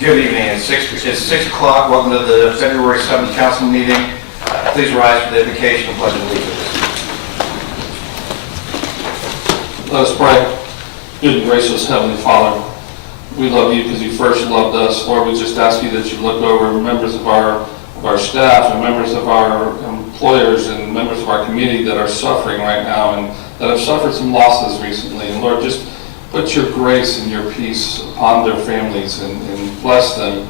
Good evening. It's 6 o'clock. Welcome to the February 7th council meeting. Please rise for the invocation and pledge of allegiance. Let us pray. Good and gracious Heavenly Father, we love you because you first loved us. Lord, we just ask you that you look over members of our staff and members of our employers and members of our community that are suffering right now and that have suffered some losses recently. And Lord, just put your grace and your peace upon their families and bless them.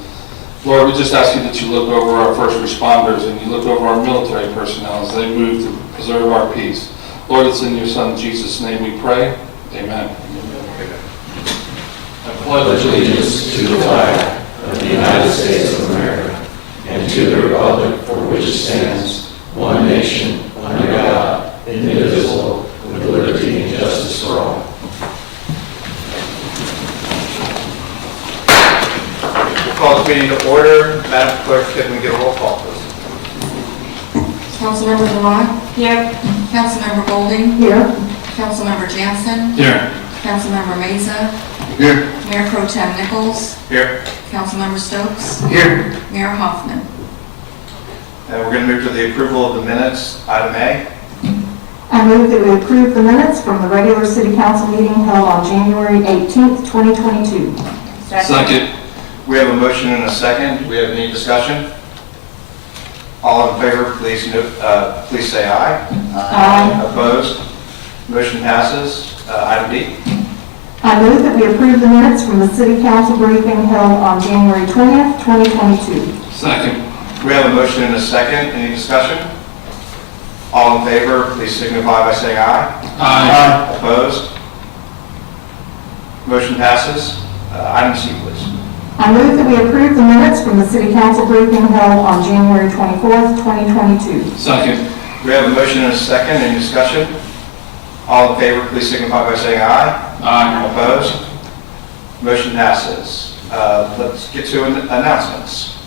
Lord, we just ask you that you look over our first responders and you look over our military personnel as they move to preserve our peace. Lord, it's in your Son Jesus' name we pray. Amen. I pledge allegiance to the flag of the United States of America and to the republic for which it stands, one nation, under God, indivisible, with liberty and justice for all. We'll call the meeting to order. Madam Clerk, can we get a roll call, please? Councilmember Dewan? Here. Councilmember Golding? Here. Councilmember Jansen? Here. Councilmember Meza? Here. Mayor Pro Tem Nichols? Here. Councilmember Stokes? Here. Mayor Hoffman? And we're going to move to the approval of the minutes. Item A. I move that we approve the minutes from the regular city council meeting held on January 18th, 2022. Second. We have a motion and a second. Do we have any discussion? All in favor, please say aye. Aye. Opposed? Motion passes. Item B. I move that we approve the minutes from the city council briefing held on January 20th, 2022. Second. We have a motion and a second. Any discussion? All in favor, please signify by saying aye. Aye. Opposed? Motion passes. Item C, please. I move that we approve the minutes from the city council briefing held on January 24th, 2022. Second. We have a motion and a second. Any discussion? All in favor, please signify by saying aye. Aye. Opposed? Motion passes. Let's get to announcements.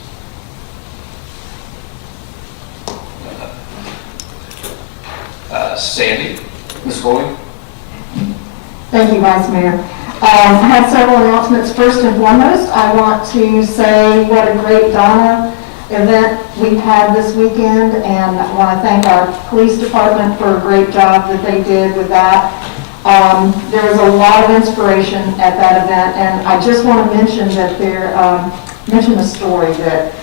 Sandy, Ms. Golding. Thank you, Vice Mayor. I have several announcements. First and foremost, I want to say what a great Donna event we've had this weekend, and I want to thank our police department for a great job that they did with that. There was a lot of inspiration at that event, and I just want to mention that mention a story that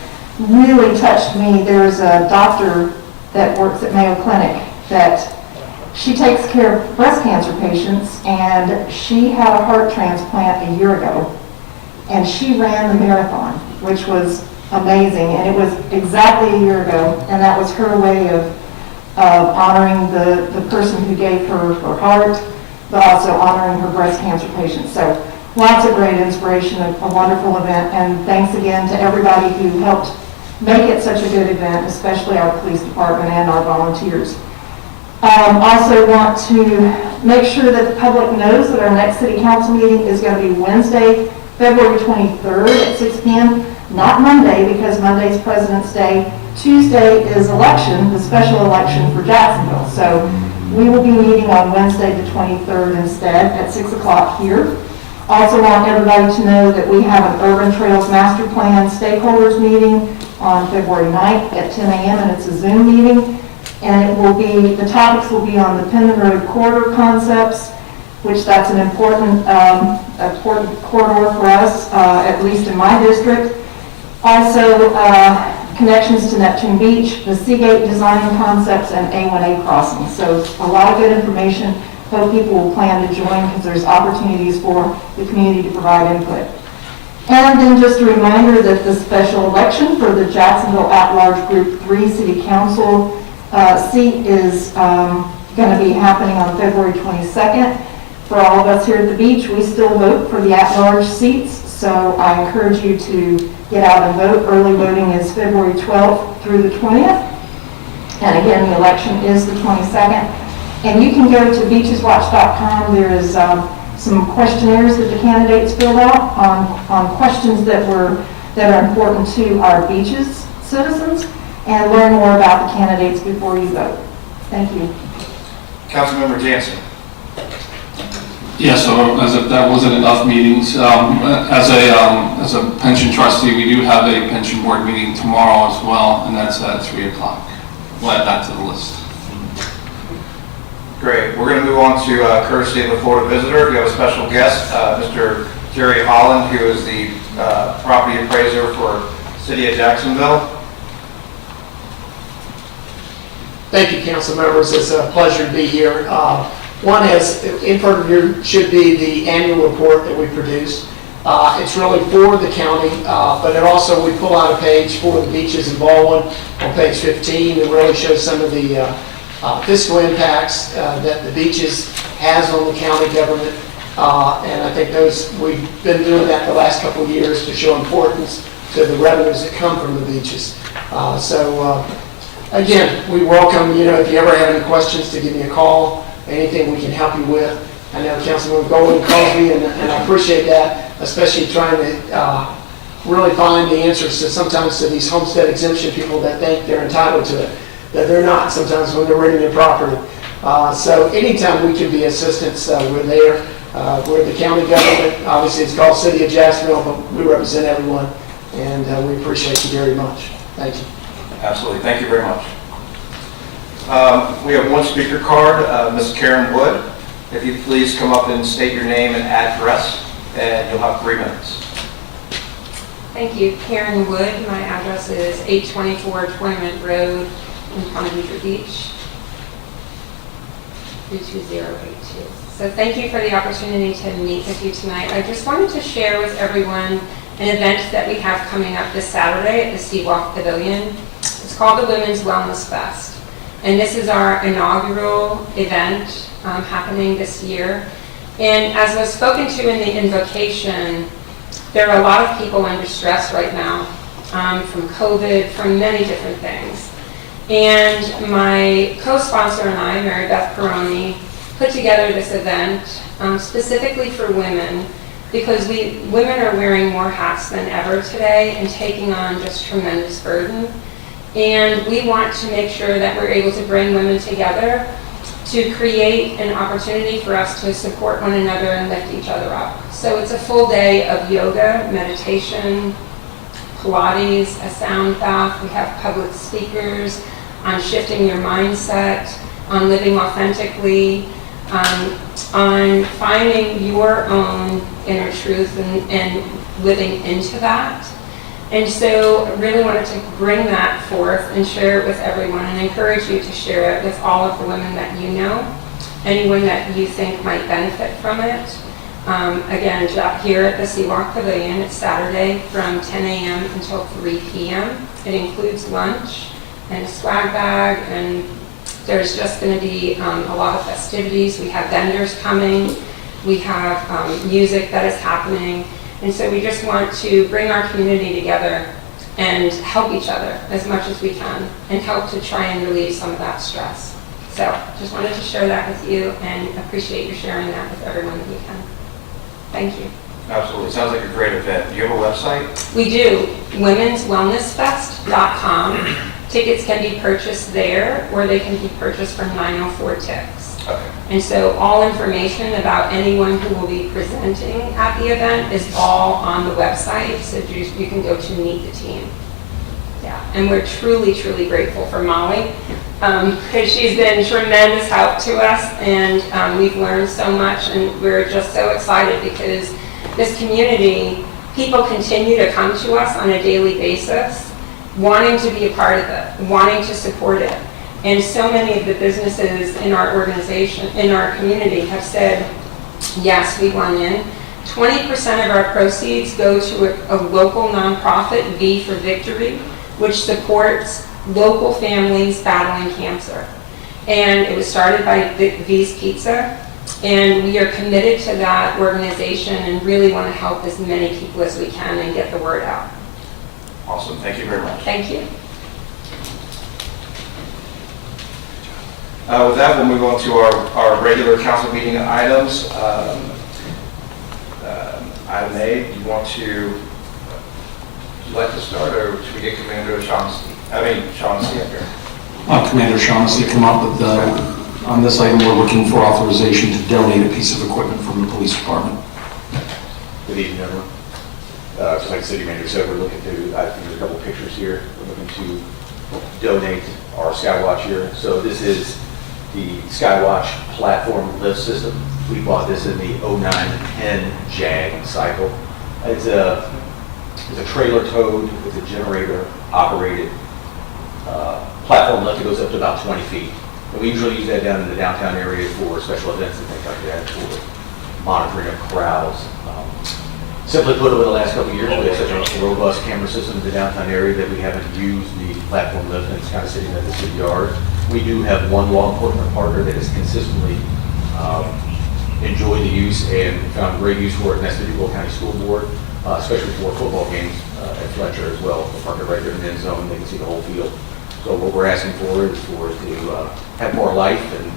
really touched me. There's a doctor that works at Mayo Clinic that she takes care of breast cancer patients, and she had a heart transplant a year ago, and she ran the marathon, which was amazing, and it was exactly a year ago, and that was her way of honoring the person who gave her her heart, but also honoring her breast cancer patients. So lots of great inspiration, a wonderful event, and thanks again to everybody who helped make it such a good event, especially our police department and our volunteers. Also want to make sure that the public knows that our next city council meeting is going to be Wednesday, February 23rd at 6 p.m., not Monday, because Monday's President's Day. Tuesday is election, the special election for Jacksonville. So we will be meeting on Wednesday the 23rd instead at 6 o'clock here. Also want everybody to know that we have an Urban Trails Master Plan stakeholders meeting on February 9th at 10 a.m. and it's a Zoom meeting. And it will be, the topics will be on the Pendon Road corridor concepts, which that's an important corridor for us, at least in my district. Also, connections to Neptune Beach, the Seagate design concepts, and A1A crossing. So a lot of good information. Hope people will plan to join because there's opportunities for the community to provide input. And then just a reminder that the special election for the Jacksonville At-Large Group 3 City Council seat is going to be happening on February 22nd. For all of us here at the beach, we still vote for the at-large seats, so I encourage you to get out and vote. Early voting is February 12th through the 20th. And again, the election is the 22nd. And you can go to beacheswatch.com. There is some questionnaires that the candidates filled out on questions that are important to our beaches citizens, and learn more about the candidates before you vote. Thank you. Councilmember Jansen. Yeah, so that wasn't enough meetings. As a pension trustee, we do have a pension board meeting tomorrow as well, and that's at 3 o'clock. We'll add that to the list. Great. We're going to move on to courtesy of the Florida visitor. We have a special guest, Mr. Jerry Holland, who is the property appraiser for City of Jacksonville. Thank you, council members. It's a pleasure to be here. One is, in front of you should be the annual report that we produce. It's really for the county, but it also, we pull out a page for the beaches in Baldwin on page 15 that really shows some of the fiscal impacts that the beaches has on the county government. And I think we've been doing that the last couple of years to show importance to the revenues that come from the beaches. Again, we welcome, if you ever have any questions, to give me a call, anything we can help you with. I know Councilman Golden calls me, and I appreciate that, especially trying to really find the answers to sometimes to these homestead exemption people that think they're entitled to it, that they're not sometimes when they're renting their property. So anytime we can be assistance, we're there. We're the county government. Obviously, it's called City of Jacksonville, but we represent everyone, and we appreciate you very much. Thank you. Absolutely. Thank you very much. We have one speaker card, Ms. Karen Wood. If you please come up and state your name and address, and you'll have 3 minutes. Thank you. Karen Wood. My address is 824 Tournament Road in Ponte Vedra Beach, 32082. So thank you for the opportunity to meet with you tonight. I just wanted to share with everyone an event that we have coming up this Saturday at the Skywatch Pavilion. It's called the Women's Wellness Fest. And this is our inaugural event happening this year. And as was spoken to in the invocation, there are a lot of people under stress right now from COVID, from many different things. And my co-sponsor and I, Mary Beth Peroni, put together this event specifically for women, because women are wearing more hats than ever today and taking on just tremendous burden. And we want to make sure that we're able to bring women together to create an opportunity for us to support one another and lift each other up. So it's a full day of yoga, meditation, Pilates, a sound bath. We have public speakers on shifting your mindset, on living authentically, on finding your own inner truth and living into that. And so I really wanted to bring that forth and share it with everyone and encourage you to share it with all of the women that you know, anyone that you think might benefit from it. Again, here at the Skywatch Pavilion, it's Saturday from 10 a.m. until 3 p.m. It includes lunch and a swag bag, and there's just going to be a lot of festivities. We have vendors coming. We have music that is happening. And so we just want to bring our community together and help each other as much as we can and help to try and relieve some of that stress. So just wanted to share that with you and appreciate you sharing that with everyone that you can. Thank you. Absolutely. Sounds like a great event. Do you have a website? We do. womenswellnessfest.com. Tickets can be purchased there, or they can be purchased from 904 Ticks. Okay. And so all information about anyone who will be presenting at the event is all on the website, so you can go to meet the team. Yeah, and we're truly, truly grateful for Molly, because she's been tremendous help to us, and we've learned so much, and we're just so excited because this community, people continue to come to us on a daily basis, wanting to be a part of it, wanting to support it. And so many of the businesses in our organization, in our community, have said, yes, we want in. 20% of our proceeds go to a local nonprofit, V for Victory, which supports local families battling cancer. And it was started by V's Pizza, and we are committed to that organization and really want to help as many people as we can and get the word out. Awesome. Thank you very much. Thank you. With that, we'll move on to our regular council meeting items. Item A, do you want to, would you like to start, or should we get Commander Shaughnessy? Shaughnessy up here. Commander Shaughnessy come up with On this item, we're looking for authorization to donate a piece of equipment from the police department. Good evening, everyone. Just like the city manager said, we're looking to, I think there's a couple pictures here. We're looking to donate our Skywatch here. So this is the Skywatch platform lift system. We bought this in the 09-10 Jag cycle. It's a trailer towed with a generator operated platform lift that goes up to about 20 feet. And we usually use that down in the downtown area for special events and things like that, for monitoring of crowds. Simply put, over the last couple of years, we have such a robust camera system in the downtown area that we haven't used the platform lift, and it's kind of sitting at the city yard. We do have one law enforcement partner that has consistently enjoyed the use and found great use for it, and that's the DuPage County School Board, especially for football games at Fletcher as well. They park it right there in the end zone, they can see the whole field. So what we're asking for is for it to have more life and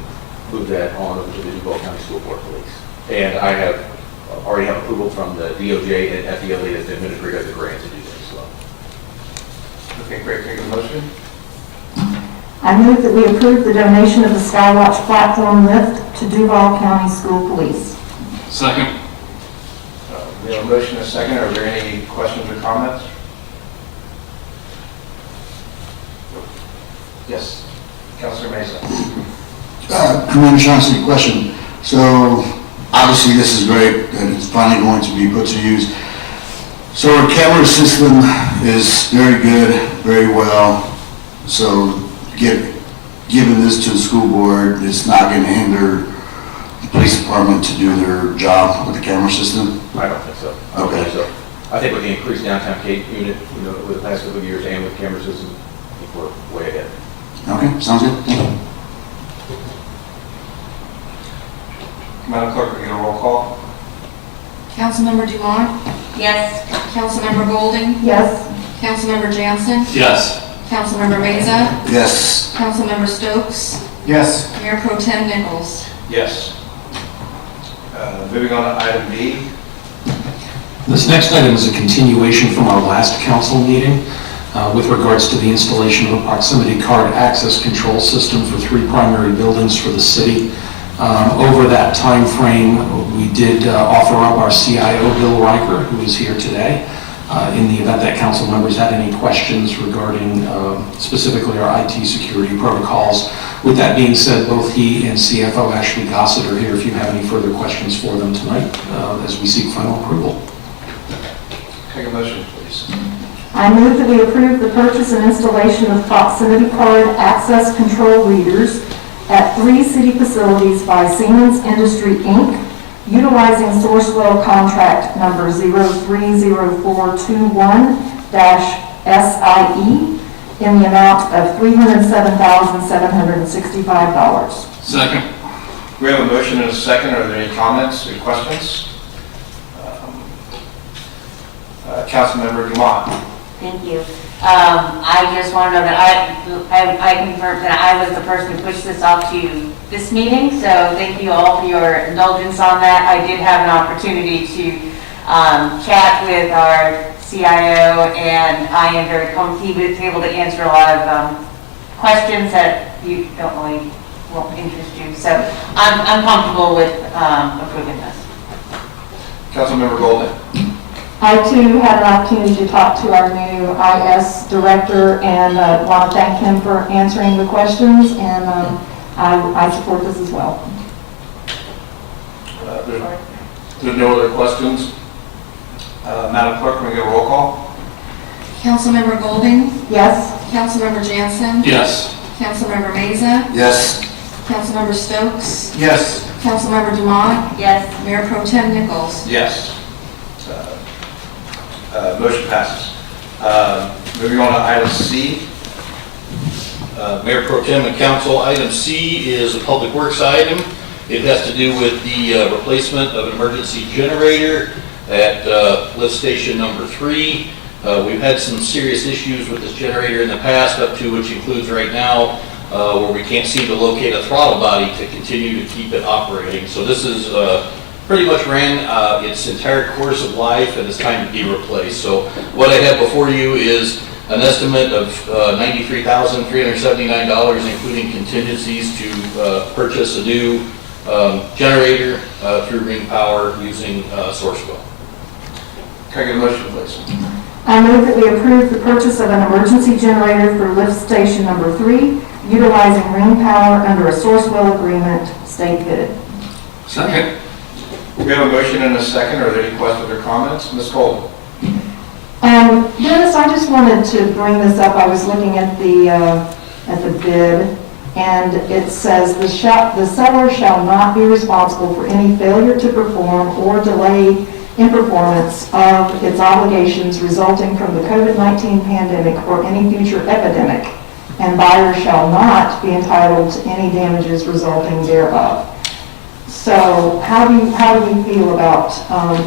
move that on over to the DuPage County School Board Police. And I have already have approval from the DOJ and FDLE as the administrator of the grant to do this as well. Okay, great. Take a motion. I move that we approve the donation of the Skywatch platform lift to Duval County School Police. Second. We have a motion and a second. Are there any questions or comments? Yes. Councilor Mesa. Commander Johnson, a question. So obviously this is great that it's finally going to be put to use. So our camera system is very good, very well. So giving this to the school board, it's not going to hinder the police department to do their job with the camera system? I don't think so. I don't think so. I think with the increased downtown Cape unit, over the past couple of years and with camera system, I think we're way ahead. Okay, sounds good. Thank you. Madam Clerk, we get a roll call. Councilmember Dumont? Yes. Councilmember Golding? Yes. Councilmember Jansen? Yes. Councilmember Meza? Yes. Councilmember Stokes? Yes. Mayor Pro Tem Nichols? Yes. Moving on to item B. This next item is a continuation from our last council meeting with regards to the installation of a proximity card access control system for 3 primary buildings for the city. Over that time frame, we did offer up our CIO, Bill Riker, who is here today. In the event that council members had any questions regarding specifically our IT security protocols. With that being said, both he and CFO Ashley Gossett are here if you have any further questions for them tonight as we seek final approval. Take a motion, please. I move that we approve the purchase and installation of proximity card access control readers at 3 city facilities by Siemens Industry, Inc., utilizing Sourcewell contract number 030421-SIE in the amount of $307,765. Second. We have a motion and a second. Are there any comments or questions? Councilmember Dumont. Thank you. I just want to know that I confirm that I was the person who pushed this off to this meeting, so thank you all for your indulgence on that. I did have an opportunity to chat with our CIO, and I am very comfortable. He was able to answer a lot of questions that you don't really won't interest you. So I'm comfortable with approving this. Councilmember Golden. I too had an opportunity to talk to our new IS director and want to thank him for answering the questions, and I support this as well. There's no other questions. Madam Clerk, can we get a roll call? Councilmember Golding? Yes. Councilmember Jansen? Yes. Councilmember Meza? Yes. Councilmember Stokes? Yes. Councilmember Dumont? Yes. Mayor Pro Tem Nichols? Yes. Motion passes. Moving on to item C. Mayor Pro Tem and Council, item C is a public works item. It has to do with the replacement of an emergency generator at lift station number 3. We've had some serious issues with this generator in the past, up to which includes right now, where we can't seem to locate a throttle body to continue to keep it operating. So this is pretty much ran its entire course of life, and it's time to be replaced. So what I have before you is an estimate of $93,379, including contingencies to purchase a new generator through Ring Power using Sourcewell. Can I get a motion, please? I move that we approve the purchase of an emergency generator for lift station number 3, utilizing Ring Power under a Sourcewell agreement, state bid. Second. We have a motion and a second. Are there any questions or comments? Ms. Golden? Dennis, I just wanted to bring this up. I was looking at the bid, and it says the seller shall not be responsible for any failure to perform or delay in performance of its obligations resulting from the COVID-19 pandemic or any future epidemic, and buyer shall not be entitled to any damages resulting thereof. So how do we feel about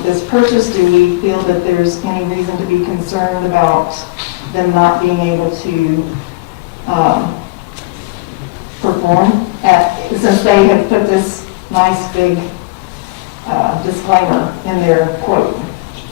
this purchase? Do we feel that there's any reason to be concerned about them not being able to perform since they have put this nice big disclaimer in their quote?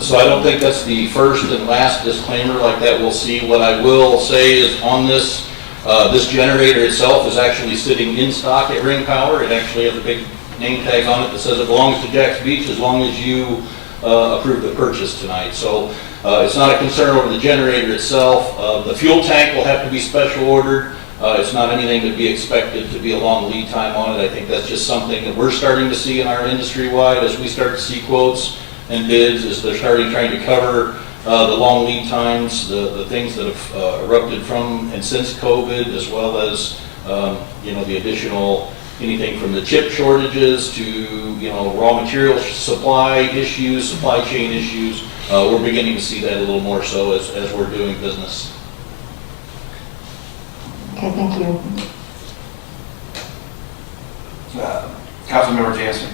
So I don't think that's the first and last disclaimer like that we'll see. What I will say is on this, this generator itself is actually sitting in stock at Ring Power. It actually has a big name tag on it that says it belongs to Jack's Beach as long as you approve the purchase tonight. So it's not a concern over the generator itself. The fuel tank will have to be special ordered. It's not anything to be expected to be a long lead time on it. I think that's just something that we're starting to see in our industry-wide as we start to see quotes and bids, as they're trying to cover the long lead times, the things that have erupted from and since COVID, as well as the additional anything from the chip shortages to raw material supply issues, supply chain issues. We're beginning to see that a little more so as we're doing business. Okay, thank you. Councilmember Jansen.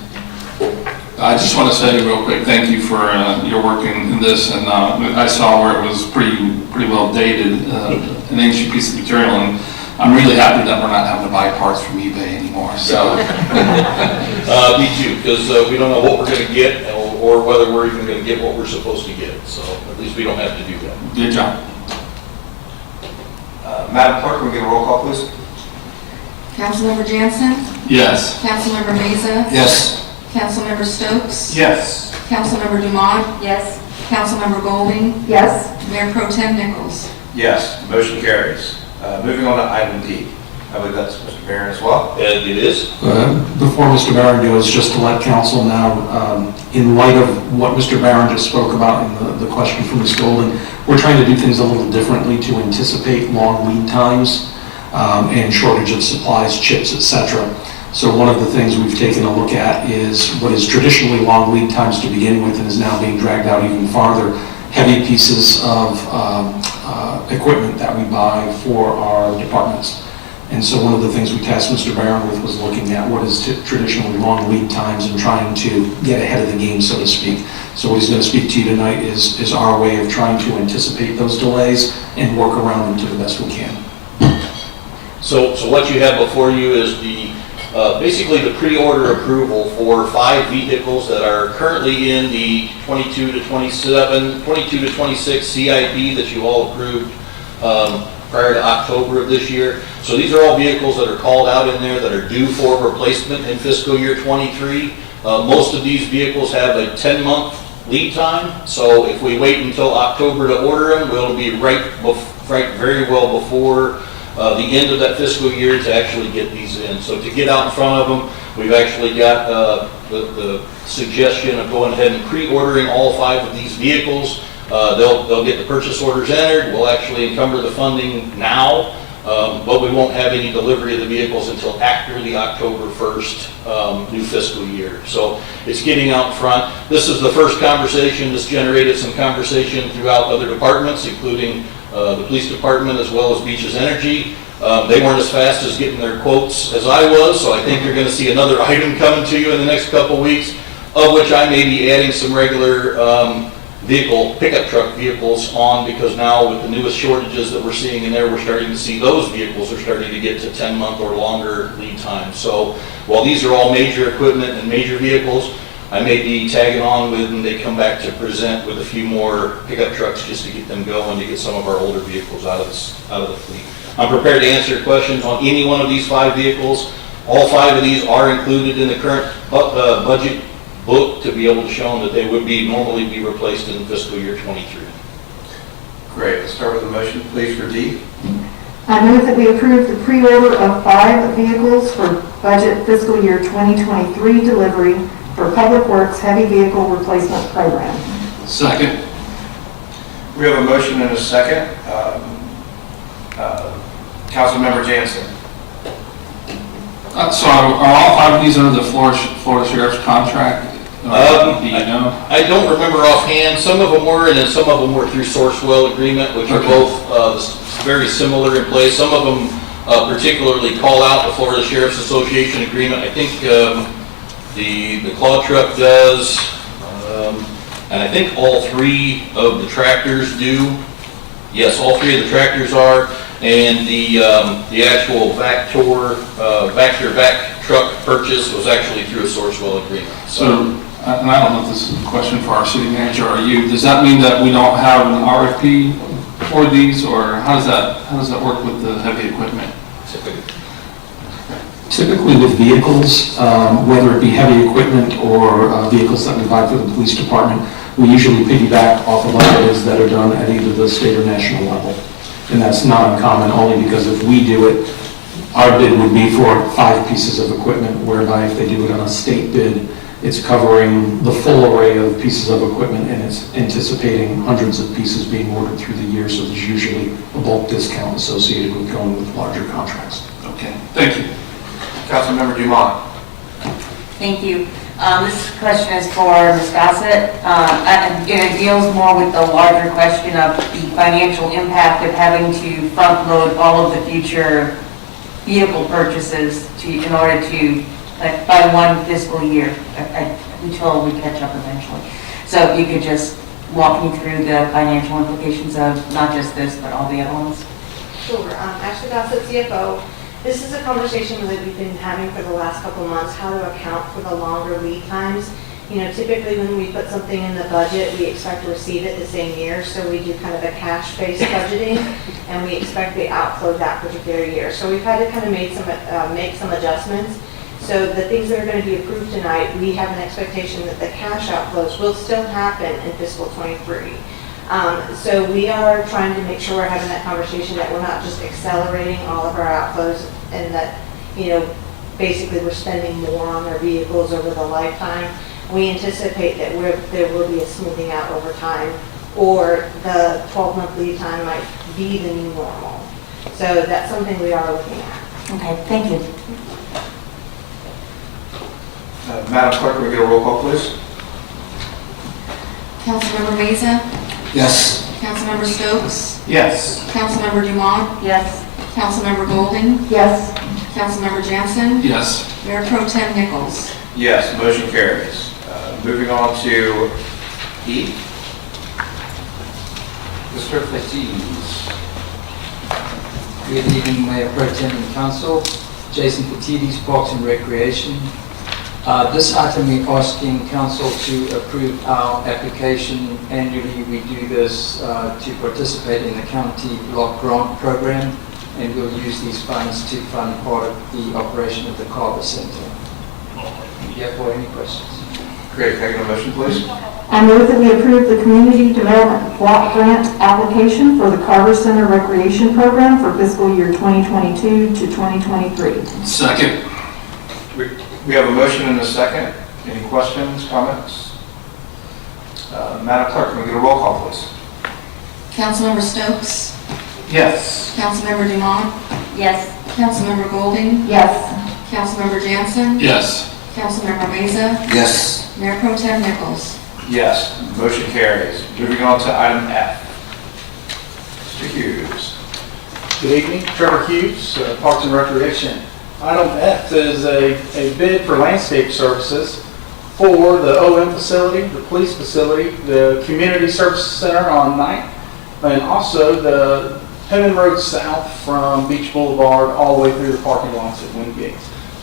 I just want to say real quick, thank you for your work in this, and I saw where it was pretty well dated, an ancient piece of material, and I'm really happy that we're not having to buy parts from eBay anymore. So, me too, because we don't know what we're going to get, or whether we're even going to get what we're supposed to get. So at least we don't have to do that. Good job. Madam Clerk, will we get a roll call, please? Councilmember Jansen? Yes. Councilmember Meza? Yes. Councilmember Stokes? Yes. Councilmember Dumont? Yes. Councilmember Golding? Yes? Mayor Pro Tem Nichols? Yes, motion carries. Moving on to item D. I believe that's Mr. Barron as well. And it is. Before Mr. Barron goes, just to let council know, in light of what Mr. Barron just spoke about in the question from Ms. Golden, we're trying to do things a little differently to anticipate long lead times and shortage of supplies, chips, etc. So one of the things we've taken a look at is what is traditionally long lead times to begin with and is now being dragged out even farther, heavy pieces of equipment that we buy for our departments. And so one of the things we tasked Mr. Barron with was looking at what is traditionally long lead times and trying to get ahead of the game, so to speak. So what he's going to speak to you tonight is our way of trying to anticipate those delays and work around them to the best we can. So what you have before you is basically the pre-order approval for 5 vehicles that are currently in the 22 to 26 CIP that you all approved prior to October of this year. So these are all vehicles that are called out in there that are due for replacement in fiscal year 23. Most of these vehicles have a 10-month lead time. So if we wait until October to order them, we'll be right very well before the end of that fiscal year to actually get these in. So to get out in front of them, we've actually got the suggestion of going ahead and pre-ordering all 5 of these vehicles. They'll get the purchase orders entered. We'll actually encumber the funding now, but we won't have any delivery of the vehicles until after the October 1st new fiscal year. So it's getting out in front. This is the first conversation. This generated some conversation throughout other departments, including the police department as well as Beaches Energy. They weren't as fast as getting their quotes as I was, so I think you're going to see another item coming to you in the next couple weeks, of which I may be adding some regular pickup truck vehicles on, because now with the newest shortages that we're seeing in there, we're starting to see those vehicles are starting to get to 10-month or longer lead time. So while these are all major equipment and major vehicles, I may be tagging on when they come back to present with a few more pickup trucks just to get them going, to get some of our older vehicles out of the fleet. I'm prepared to answer questions on any one of these 5 vehicles. All 5 of these are included in the current budget book to be able to show them that they would normally be replaced in fiscal year 23. Great, let's start with a motion, please, for D. I move that we approve the pre-order of 5 vehicles for budget fiscal year 2023 delivery for Public Works Heavy Vehicle Replacement Program. Second. We have a motion and a second. Councilmember Jansen. So are all 5 of these under the Florida Sheriff's contract? Do you know? I don't remember offhand. Some of them were, and then some of them were through Sourcewell agreement, which are both very similar in place. Some of them particularly call out the Florida Sheriff's Association agreement. I think the claw truck does, and I think all 3 of the tractors do. Yes, all 3 of the tractors are, and the actual Vector truck purchase was actually through a Sourcewell agreement. So, and I don't know if this is a question for our city manager or you, does that mean that we don't have an RFP for these, or how does that work with the heavy equipment? Typically with vehicles, whether it be heavy equipment or vehicles that we buy for the police department, we usually piggyback off of other bids that are done at either the state or national level. And that's not uncommon, only because if we do it, our bid would be for 5 pieces of equipment, whereby if they do it on a state bid, it's covering the full array of pieces of equipment, and it's anticipating hundreds of pieces being ordered through the year, so there's usually a bulk discount associated with going with larger contracts. Okay, thank you. Councilmember Dumont. Thank you. This question is for Ms. Gossett. And it deals more with the larger question of the financial impact of having to front load all of the future vehicle purchases in order to, by one fiscal year, until we catch up eventually. So if you could just walk me through the financial implications of not just this, but all the other ones. Sure. Ashley Gossett, CFO. This is a conversation that we've been having for the last couple months, how to account for the longer lead times. You know, typically when we put something in the budget, we expect to receive it the same year, so we do kind of a cash-based budgeting, and we expect the outflow that particular year. So we've had to kind of make some adjustments. So the things that are going to be approved tonight, we have an expectation that the cash outflows will still happen in fiscal 23. So we are trying to make sure we're having that conversation, that we're not just accelerating all of our outflows, and that, you know, basically we're spending more on our vehicles over the lifetime. We anticipate that there will be a smoothing out over time, or the 12-month lead time might be the new normal. So that's something we are looking at. Okay, thank you. Madam Clerk, can we get a roll call, please? Councilmember Meza? Yes. Councilmember Stokes? Yes. Councilmember Dumont? Yes. Councilmember Golding? Yes. Councilmember Jansen? Yes. Mayor Pro Tem Nichols? Yes, motion carries. Moving on to E. Mr. Fattis. Good evening, Mayor Pro Tem and Council. Jason Fatidis, Parks and Recreation. This item we're asking Council to approve our application. Annually, we do this to participate in the county block grant program, and we'll use these funds to fund part of the operation of the Carver Center. Therefore, any questions? Great, can I get a motion, please? I move that we approve the Community Development Block Grant application for the Carver Center Recreation Program for fiscal year 2022 to 2023. Second. We have a motion and a second. Any questions, comments? Madam Clerk, can we get a roll call, please? Councilmember Stokes? Yes. Councilmember Dumont? Yes. Councilmember Golding? Yes. Councilmember Jansen? Yes. Councilmember Meza? Yes. Mayor Pro Tem Nichols? Yes, motion carries. Moving on to item F. Mr. Hughes. Good evening, Trevor Hughes, Parks and Recreation. Item F is a bid for landscape services for the OM facility, the police facility, the community service center on 9th, and also the Heaven Road South from Beach Boulevard all the way through the parking lots at Wingate.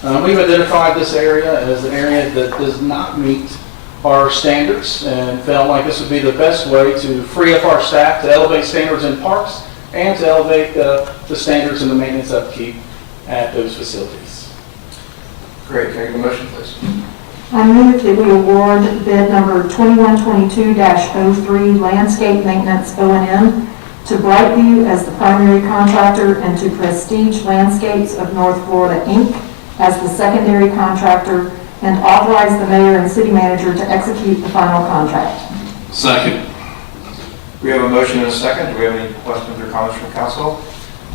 We've identified this area as an area that does not meet our standards and felt like this would be the best way to free up our staff to elevate standards in parks and to elevate the standards and the maintenance upkeep at those facilities. Great, can I get a motion, please? I move that we award bid number 2122-03 landscape maintenance O&M to Brightview as the primary contractor and to Prestige Landscapes of North Florida, Inc. as the secondary contractor, and authorize the mayor and city manager to execute the final contract. Second. We have a motion and a second. Do we have any questions or comments from council?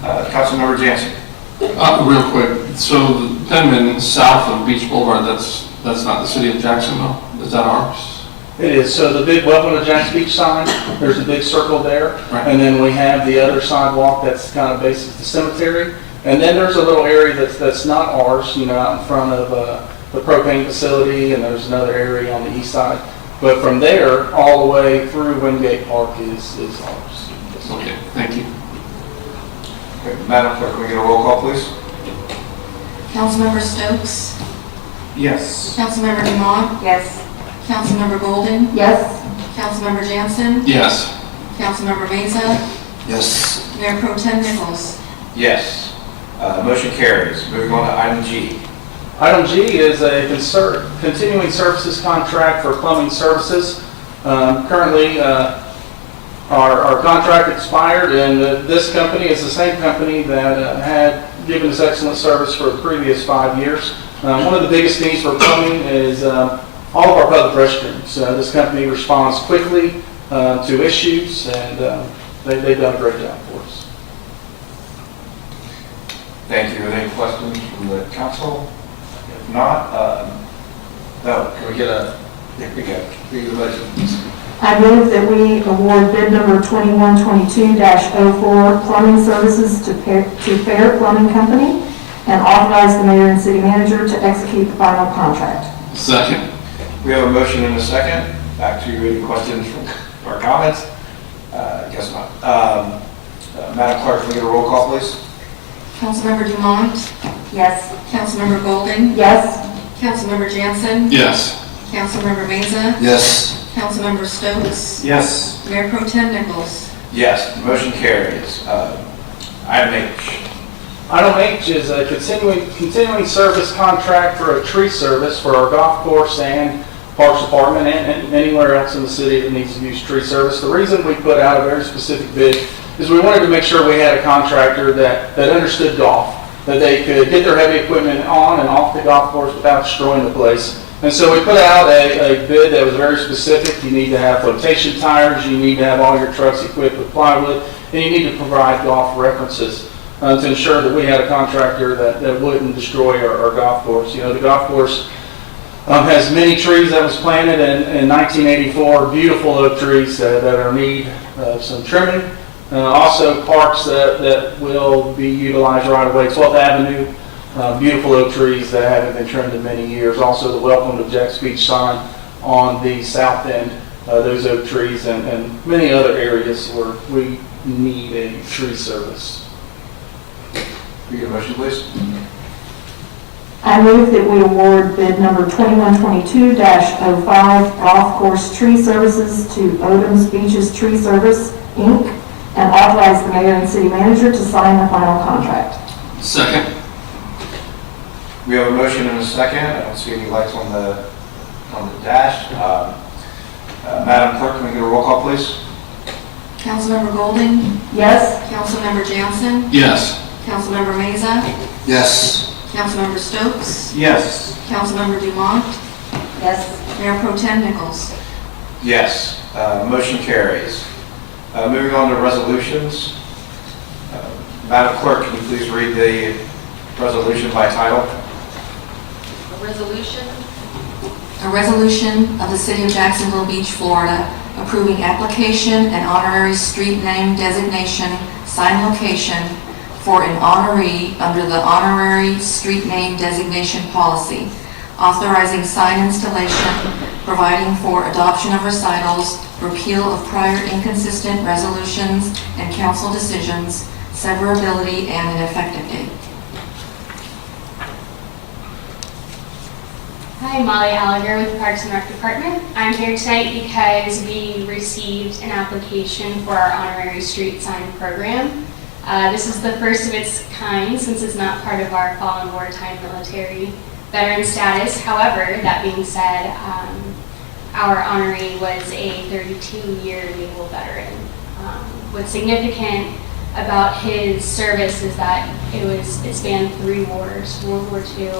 Councilmember Jansen. Real quick, so the Penman south of Beach Boulevard, that's not the city of Jacksonville? Is that ours? It is. So the big Welcome to Jack's Beach sign, there's a big circle there. Right. And then we have the other sidewalk that's kind of bases the cemetery. And then there's a little area that's not ours, out in front of the propane facility, and there's another area on the east side. But from there, all the way through Wingate Park is ours. Okay, thank you. Okay, Madam Clerk, can we get a roll call, please? Councilmember Stokes? Yes. Councilmember Dumont? Yes. Councilmember Golden? Yes. Councilmember Jansen? Yes. Councilmember Mesa? Yes. Mayor Pro Tem Nichols? Yes. Motion carries. Moving on to item G. Item G is a continuing services contract for plumbing services. Currently, our contract expired, and this company is the same company that had given us excellent service for the previous 5 years. One of the biggest needs for plumbing is all of our public restrooms. This company responds quickly to issues, and they've done a great job for us. Thank you. Are there any questions from the council? If not, no, can we get a, there we go. Can we get a motion? I move that we award bid number 2122-04 plumbing services to Fair Plumbing Company and authorize the mayor and city manager to execute the final contract. Second. We have a motion and a second. Back to you, any questions or comments? Guess not. Madam Clerk, can we get a roll call, please? Councilmember Dumont? Yes. Councilmember Golden? Yes. Councilmember Jansen? Yes. Councilmember Mesa? Yes. Councilmember Stokes? Yes. Mayor Pro Tem Nichols? Yes, motion carries. Item H. Item H is a continuing service contract for a tree service for our golf course and Parks Department and anywhere else in the city that needs to use tree service. The reason we put out a very specific bid is we wanted to make sure we had a contractor that understood golf, that they could get their heavy equipment on and off the golf course without destroying the place. And so we put out a bid that was very specific. You need to have flotation tires, you need to have all your trucks equipped with plywood, and you need to provide golf references to ensure that we had a contractor that wouldn't destroy our golf course. The golf course has many trees that was planted in 1984, beautiful oak trees that are in need of some trimming. Also parks that will be utilized right away. 12th Avenue, beautiful oak trees that haven't been trimmed in many years. Also the Welcome to Jack's Beach sign on the south end, those oak trees and many other areas where we need a tree service. Can we get a motion, please? I move that we award bid number 2122-05 golf course tree services to Odom's Beaches Tree Service, Inc., and authorize the mayor and city manager to sign the final contract. Second. We have a motion and a second. I don't see any lights on the dash. Madam Clerk, can we get a roll call, please? Councilmember Golden? Yes. Councilmember Jansen? Yes. Councilmember Mesa? Yes. Councilmember Stokes? Yes. Councilmember Dumont? Yes. Mayor Pro Tem Nichols? Yes. Motion carries. Moving on to resolutions. Madam Clerk, can you please read the resolution by title? A resolution of the City of Jacksonville Beach, Florida, approving application and honorary street name designation, sign location for an honoree under the honorary street name designation policy, authorizing sign installation, providing for adoption of recitals, repeal of prior inconsistent resolutions and council decisions, severability, and an effective date. Hi, Hi, Molly Gallagher with the Parks and Rec Department. I'm here tonight because we received an application for our honorary street sign program. This is the first of its kind since it's not part of our fallen wartime military veteran status. However, that being said, our honoree was a 32-year naval veteran. What's significant about his service is that it spanned 3 wars: World War II,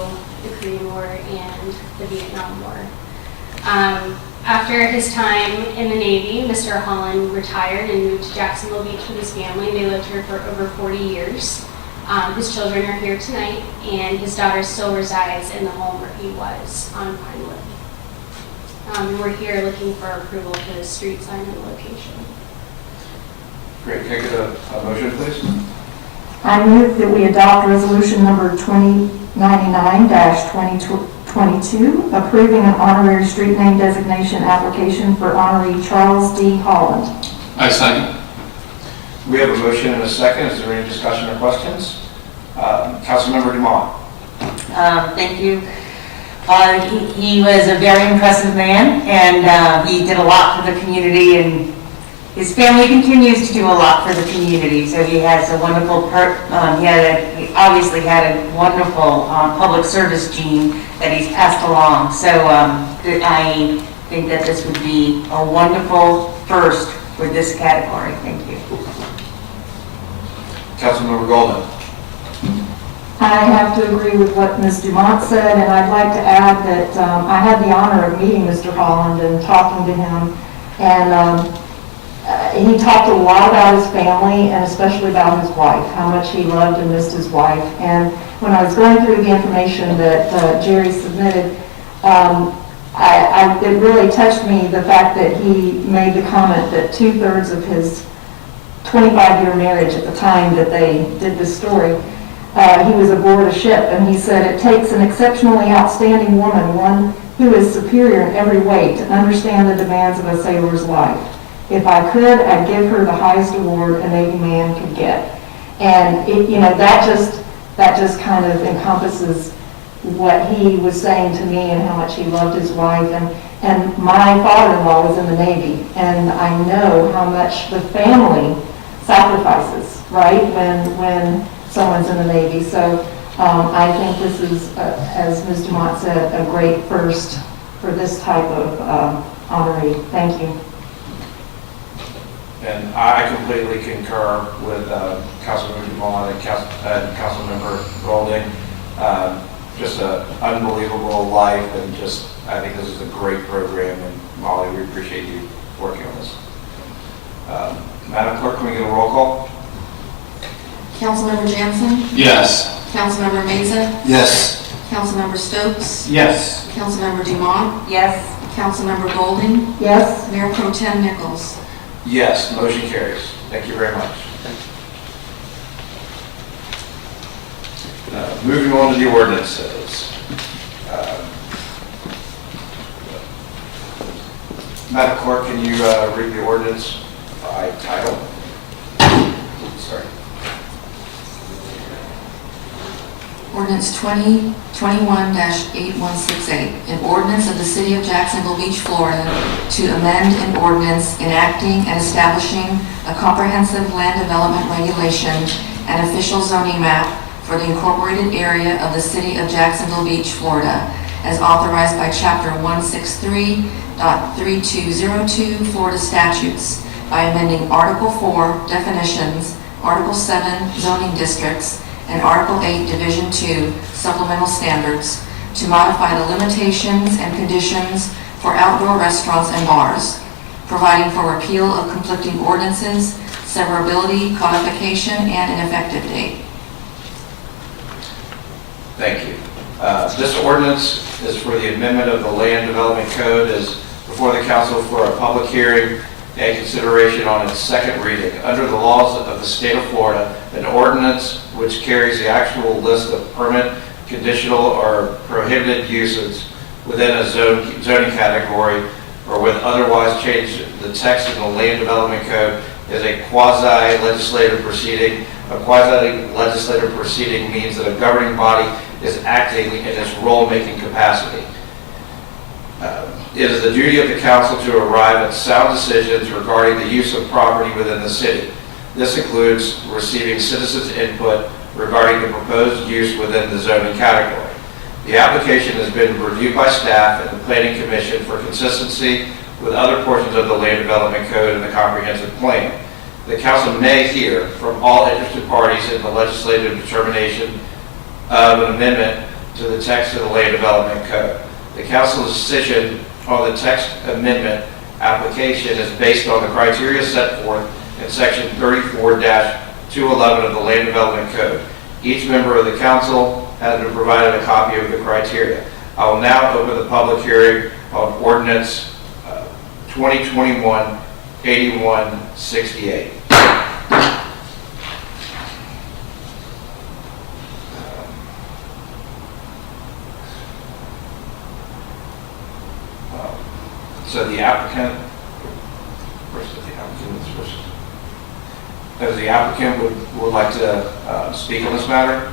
the Korean War, and the Vietnam War. After his time in the Navy, Mr. Holland retired and moved to Jacksonville Beach with his family. They lived here for over 40 years. His children are here tonight, and his daughter still resides in the home where he was on Pinewood. We're here looking for approval for the street sign and location. Great, can I get a motion, please? I move that we adopt resolution number 2099-2022, approving an honorary street name designation application for honoree Charles D. Holland. I second. We have a motion and a second. Is there any discussion or questions? Councilmember Dumont. Thank you. He was a very impressive man, and he did a lot for the community, and his family continues to do a lot for the community. So he has a wonderful, he obviously had a wonderful public service gene that he's passed along. So I think that this would be a wonderful first for this category. Thank you. Councilmember Golden. I have to agree with what Ms. Dumont said, and I'd like to add that I had the honor of meeting Mr. Holland and talking to him, and he talked a lot about his family and especially about his wife, how much he loved and missed his wife. And when I was going through the information that Jerry submitted, it really touched me, the fact that he made the comment that 2/3 of his 25-year marriage at the time that they did this story, he was aboard a ship, and he said, "It takes an exceptionally outstanding woman, one who is superior in every way, to understand the demands of a sailor's life. If I could, I'd give her the highest award a Navy man could get." And that just kind of encompasses what he was saying to me and how much he loved his wife. And my father-in-law was in the Navy, and I know how much the family sacrifices, right, when someone's in the Navy. So I think this is, as Ms. Dumont said, a great first for this type of honoree. Thank you. And I completely concur with Councilmember Dumont and Councilmember Golding. Just an unbelievable life, and I think this is a great program, and Molly, we appreciate you working on this. Madam Clerk, can we get a roll call? Councilmember Jansen? Yes. Councilmember Meza? Yes. Councilmember Stokes? Yes. Councilmember Dumont? Yes. Councilmember Golding? Yes? Mayor Pro Tem Nichols? Yes, motion carries. Thank you very much. Moving on to the ordinances. Madam Clerk, can you read the ordinance by title? Sorry. Ordinance 2021-8168, an ordinance of the City of Jacksonville Beach, Florida, to amend an ordinance enacting and establishing a comprehensive land development regulation and official zoning map for the incorporated area of the City of Jacksonville Beach, Florida, as authorized by Chapter 163.3202 Florida statutes by amending Article 4, definitions, Article 7, zoning districts, and Article 8, Division 2, supplemental standards, to modify the limitations and conditions for outdoor restaurants and bars, providing for repeal of conflicting ordinances, severability, codification, and an effective date. Thank you. This ordinance is for the amendment of the Land Development Code, is before the council for a public hearing and consideration on its second reading. Under the laws of the state of Florida, an ordinance which carries the actual list of permit, conditional, or prohibited uses within a zoning category, or with otherwise change the text of the Land Development Code, is a quasi-legislative proceeding. A quasi-legislative proceeding means that a governing body is acting in its rule-making capacity. It is the duty of the council to arrive at sound decisions regarding the use of property within the city. This includes receiving citizens' input regarding the proposed use within the zoning category. The application has been reviewed by staff and the Planning Commission for consistency with other portions of the Land Development Code and the Comprehensive Plan. The council may hear from all interested parties in the legislative determination of an amendment to the text of the Land Development Code. The council's decision on the text amendment application is based on the criteria set forth in section 34-211 of the Land Development Code. Each member of the council has been provided a copy of the criteria. I will now open the public hearing on Ordinance 2021-8168. So the applicant, as the applicant would like to speak on this matter?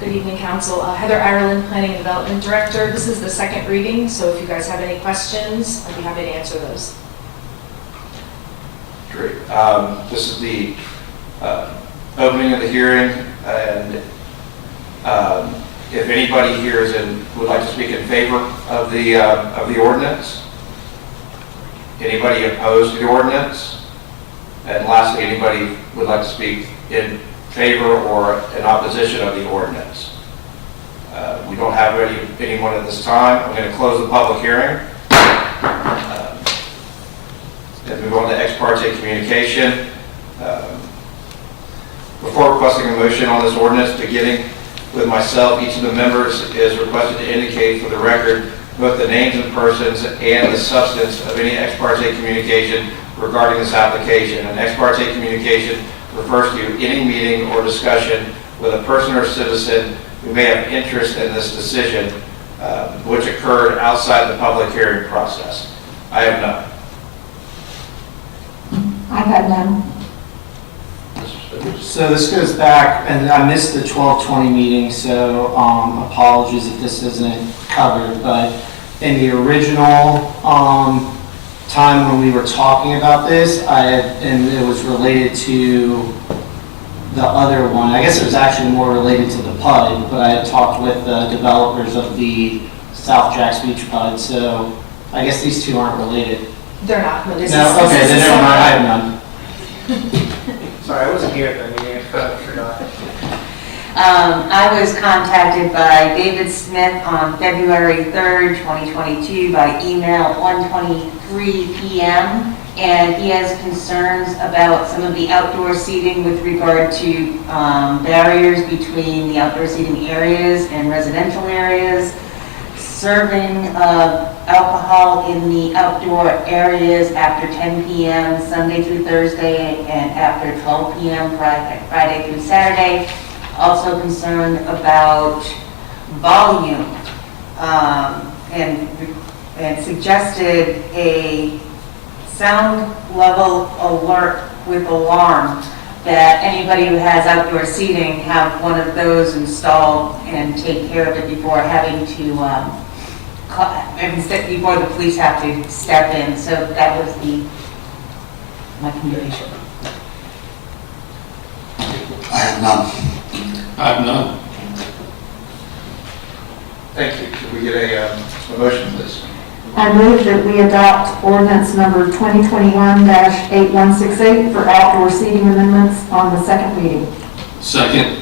Good evening, Council. Heather Ireland, Planning and Development Director. This is the second reading, so if you guys have any questions, I'd be happy to answer those. Great. This is the opening of the hearing, and if anybody here would like to speak in favor of the ordinance, anybody opposed to the ordinance, and lastly, anybody would like to speak in favor or in opposition of the ordinance. We don't have anyone at this time. I'm going to close the public hearing. And move on to ex parte communication. Before requesting a motion on this ordinance, beginning with myself, each of the members is requested to indicate for the record both the names and persons and the substance of any ex parte communication regarding this application. An ex parte communication refers to any meeting or discussion with a person or citizen who may have interest in this decision, which occurred outside the public hearing process. I have none. I've had none. So this goes back, and I missed the 12/20 meeting, so apologies if this isn't covered, but in the original time when we were talking about this, and it was related to the other one. I guess it was actually more related to the PUD, but I had talked with the developers of the South Jacks Beach PUD, so I guess these two aren't related. They're not. No, this No, is, okay, this then is never mind, I separate. have none. Sorry, I wasn't here at the meeting, I forgot. I was contacted by David Smith on February 3rd, 2022 by email at 1:23 p.m. and he has concerns about some of the outdoor seating with regard to barriers between the outdoor seating areas and residential areas, serving of alcohol in the outdoor areas after 10 p.m. Sunday through Thursday and after 12 p.m. Friday through Saturday. Also concerned about volume and suggested a sound level alert with alarm that anybody who has outdoor seating have one of those installed and take care of it before having to before the police have to step in. So that was my communication. I have none. I have none. Thank you. Could we get a motion, please? I move that we adopt ordinance number 2021-8168 for outdoor seating amendments on the second reading. Second.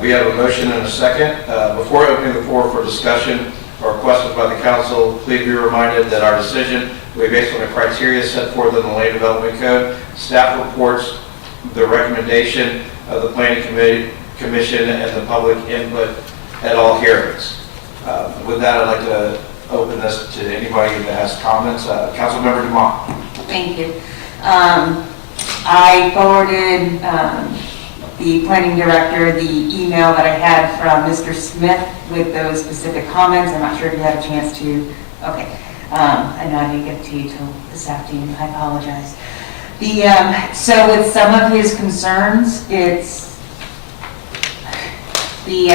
We have a motion and a second. Before opening the floor for discussion or questions by the council, please be reminded that our decision will be based on the criteria set forth in the Land Development Code. Staff reports the recommendation of the Planning Commission and the public input at all hearings. With that, I'd like to open this to anybody that has comments. Councilmember Dumont. Thank you. I forwarded the planning director the email that I had from Mr. Smith with those specific comments. I'm not sure if you had a chance to, okay. I know I didn't get to you till this afternoon, I apologize. So with some of his concerns, it's the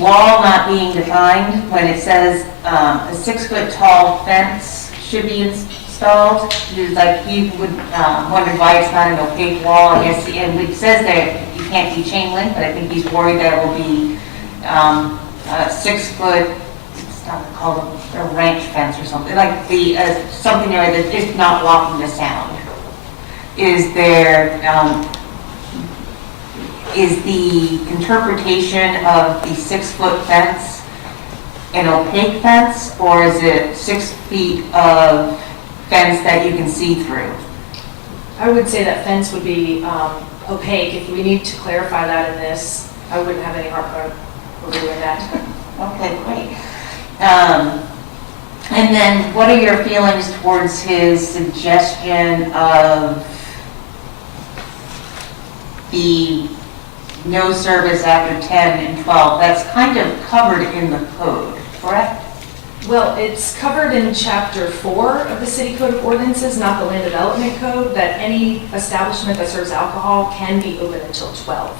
wall not being defined when it says a 6-foot tall fence should be installed. He's like, he would wonder why it's not an opaque wall. I guess, and it says that you can't be chain link, but I think he's worried that it will be a 6-foot, it's not called a ranch fence or something, like the, something there that is not blocking the sound. Is there, is the interpretation of the 6-foot fence an opaque fence, or is it 6 feet of fence that you can see through? I would say that fence would be opaque. If we need to clarify that in this, I wouldn't have any heartburn over doing that. Okay, great. And then what are your feelings towards his suggestion of the no service after 10 and 12? That's kind of covered in the code, correct? Well, it's covered in Chapter 4 of the City Code of Ordinances, not the Land Development Code, that any establishment that serves alcohol can be open until 12.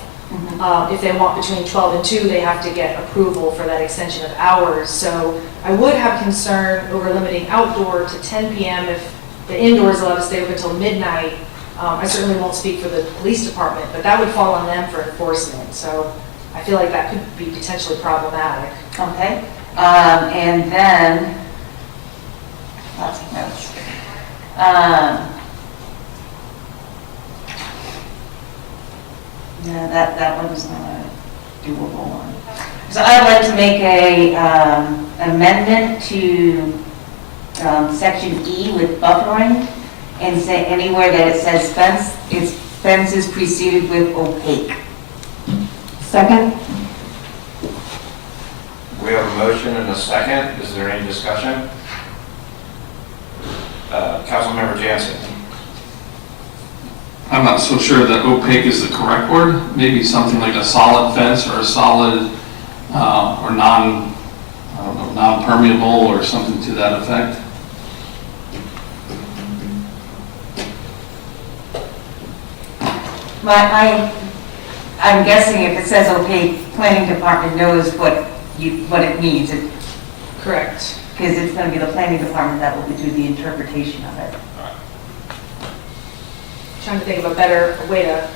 If they want between 12 and 2, they have to get approval for that extension of hours. So I would have concern over limiting outdoor to 10 p.m. if the indoor is allowed to stay open until midnight. I certainly won't speak for the police department, but that would fall on them for enforcement. So I feel like that could be potentially problematic. Okay. And then, lots of notes. Yeah, that one was not a doable one. So I'd like to make a amendment to section E with buffering and say anywhere that it says fence, its fence is preceded with opaque. Second? We have a motion and a second. Is there any discussion? Councilmember Jansen. I'm not so sure that opaque is the correct word. Maybe something like a solid fence or a solid or non-permeable or something to that effect. I'm guessing if it says opaque, planning department knows what it means. Correct. Because it's going to be the planning department that will do the interpretation of it. Trying to think of a better way to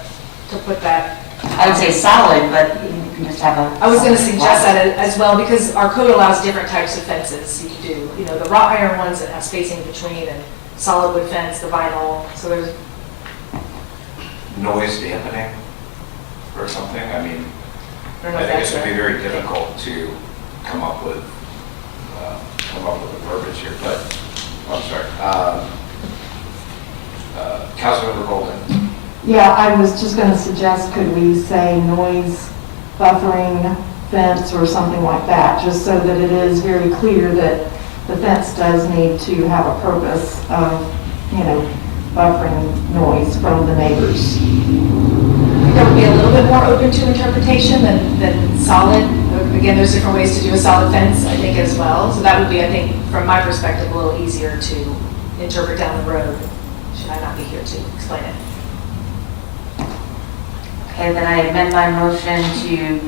put that. I would say solid, but you can just have a. I was going to suggest that as well, because our code allows different types of fences. You can do, the wrought iron ones that have spacing in between, and solid wood fence, the vinyl. So there's Noise dampening or something? I mean, I don't know I if think that's it's going to be right. very difficult to come up with the verbiage here, but, I'm sorry. Councilmember Golden. Yeah, I was just going to suggest, could we say noise buffering fence or something like that, just so that it is very clear that the fence does need to have a purpose of, buffering noise from the neighbors. That would be a little bit more open to interpretation than solid. Again, there's different ways to do a solid fence, I think, as well. So that would be, I think, from my perspective, a little easier to interpret down the road, should I not be here to explain it. Okay, then I amend my motion to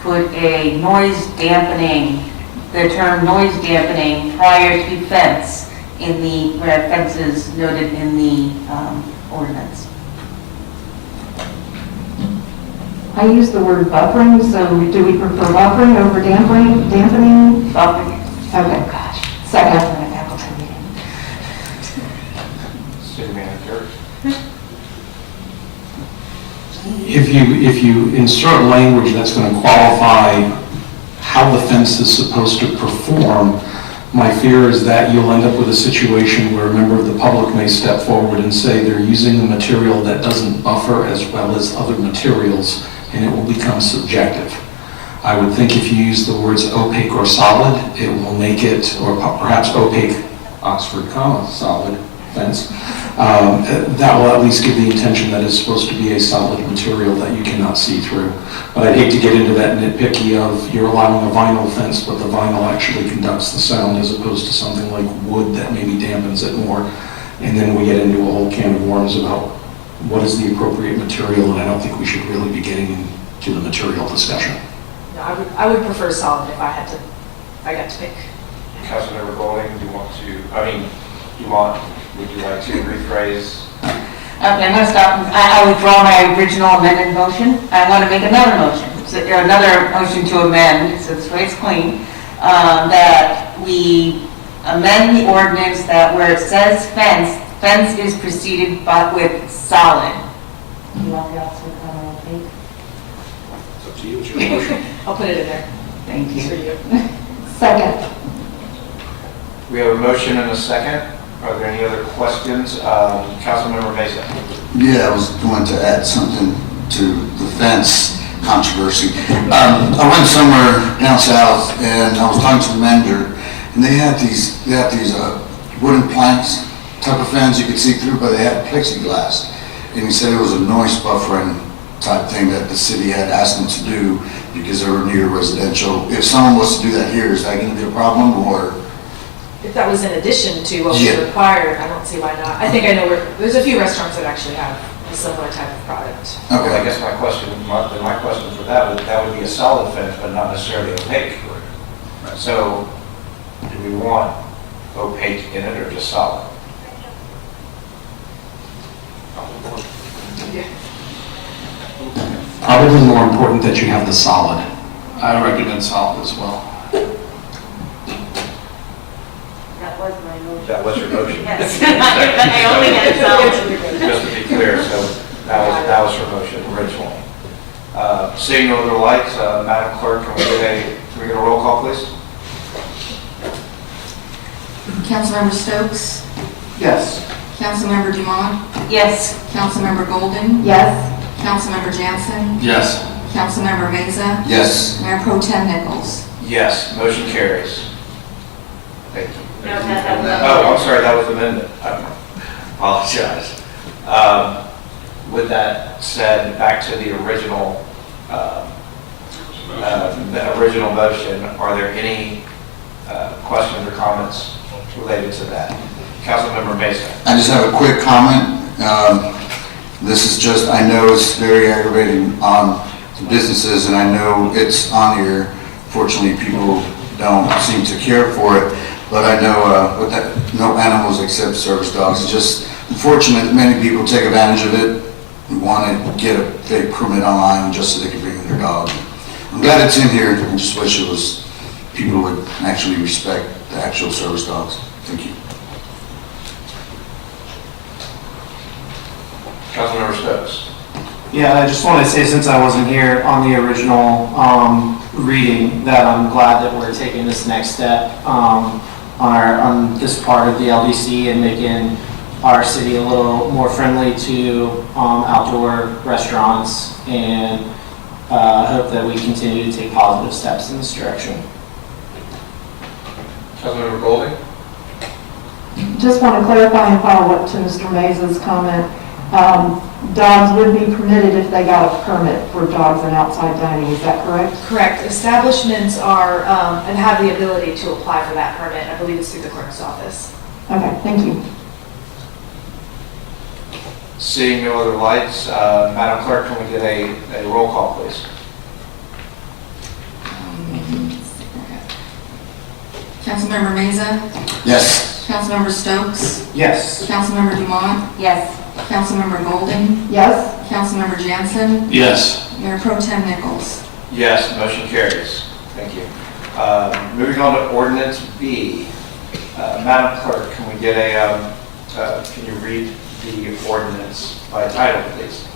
put a noise dampening, the term noise dampening prior to fence in the fences noted in the ordinance. I use the word buffering, so do we prefer buffering over dampening? Buffering. Okay. Gosh. Second. City Manager. If you insert language that's going to qualify how the fence is supposed to perform, my fear is that you'll end up with a situation where a member of the public may step forward and say they're using a material that doesn't buffer as well as other materials, and it will become subjective. I would think if you use the words opaque or solid, it will make it, or perhaps opaque, Oxford comma, solid fence, that will at least give the intention that it's supposed to be a solid material that you cannot see through. But I'd hate to get into that nitpicky of you're allowing a vinyl fence, but the vinyl actually conducts the sound as opposed to something like wood that maybe dampens it more. and then we get into a whole can of worms about what is the appropriate material, and I don't think we should really be getting into the material discussion. No, I would prefer solid if I got to pick. Councilmember Golding, would you like to rephrase? Okay, I'm going to stop. I withdraw my original amended motion. I want to make another motion, another motion to amend, so it's clean, that we amend the ordinance that where it says fence is preceded with solid. You want the officer to come on, please? It's up to you, it's your motion. I'll put it in there. Thank It's for you. you. Second. We have a motion and a second. Are there any other questions? Councilmember Mesa. Yeah, I was going to add something to the fence controversy. I went somewhere down south and I was talking to the manager, and they had these wooden planks type of fence you could see through, but they had plexiglass. And he said it was a noise buffering type thing that the city had asked them to do because they were near residential. If someone was to do that here, is that going to be a problem, or? If that was in addition to what was Yeah. required, I don't see why not. I think I know there's a few restaurants that actually have a similar type of product. Well, I guess my question for that would be a solid fence, but not necessarily opaque. So, do we want opaque in it or just solid? Probably more important that you have the solid. I recommend solid as well. That was my motion. That was your motion? Yes. I only had solid. Just to be clear, so that was her motion originally. Seeing no other lights, Madam Clerk, can we get a roll call, please? Councilmember Stokes? Yes. Councilmember Dumont? Yes. Councilmember Golden? Yes. Councilmember Jansen? Yes. Councilmember Meza? Yes. Mayor Pro Tem Nichols? Yes, motion carries. Thank you. No, that was Oh, I'm sorry, that was amended. I apologize. With that said, back to the original motion, are there any questions or comments related to that? Councilmember Mesa. I just have a quick comment. This is just, I know it's very aggravating on the businesses, and I know it's on here. Fortunately, people don't seem to care for it, but I know with that, no animals except service dogs. It's just unfortunate that many people take advantage of it and want to get a fake permit online just so they can bring in their dog. I'm glad it's in here. I just wish it was, people would actually respect the actual service dogs. Thank you. Councilmember Stokes. Yeah, I just want to say, since I wasn't here on the original reading, that I'm glad that we're taking this next step on this part of the LDC and making our city a little more friendly to outdoor restaurants, and hope that we continue to take positive steps in this direction. Councilmember Golding. Just want to clarify and follow up to Mr. Mays' comment. Dogs would be permitted if they got a permit for dogs and outside dining, is that correct? Correct. Establishments are, and have the ability to apply for that permit. I believe it's through the clerk's office. Okay, thank you. Seeing no other lights, Madam Clerk, can we get a roll call, please? Councilmember Meza? Yes. Councilmember Stokes? Yes. Councilmember Dumont? Yes. Councilmember Golden? Yes. Councilmember Jansen? Yes. Mayor Pro Tem Nichols? Yes, motion carries. Thank you. Moving on to Ordinance B. Madam Clerk, can we get can you read the ordinance by title, please?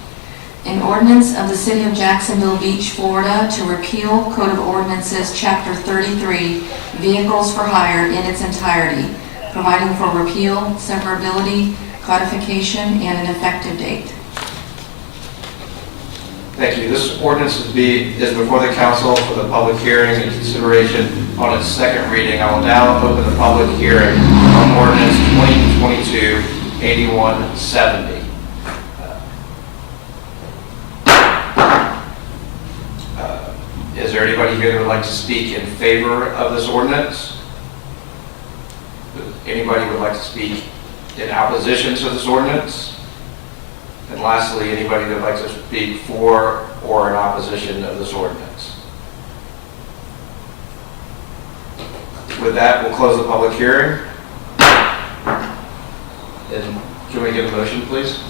An ordinance of the City of Jacksonville Beach, Florida, to repeal Code of Ordinances, Chapter 33, Vehicles for Hire in its entirety, providing for repeal, severability, codification, and an effective date. Thank you. This ordinance is before the council for the public hearing and consideration on its second reading. I will now open the public hearing on ordinance 2022-8170. Is there anybody here that would like to speak in favor of this ordinance? Anybody would like to speak in opposition to this ordinance? And lastly, anybody that would like to speak for or in opposition of this ordinance? With that, we'll close the public hearing. And can we get a motion, please?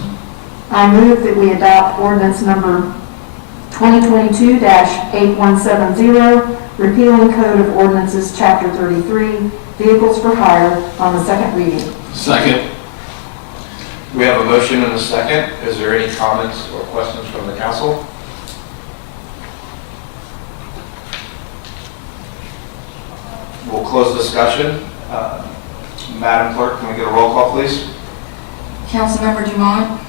I move that we adopt ordinance number 2022-8170, repealing Code of Ordinances, Chapter 33, Vehicles for Hire, on the second reading. Second. We have a motion and a second. Is there any comments or questions from the council? We'll close discussion. Madam Clerk, can we get a roll call, please? Councilmember Dumont?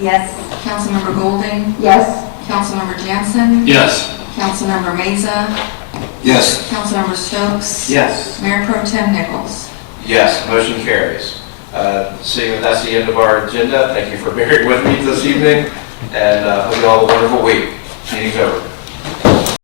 Yes. Councilmember Golding? Yes? Councilmember Jansen? Yes. Councilmember Meza? Yes. Councilmember Stokes? Yes. Mayor Pro Tem Nichols? Yes, motion carries. Seeing that that's the end of our agenda, thank you for bearing with me this evening, and hope you all have a wonderful week. Meeting's over.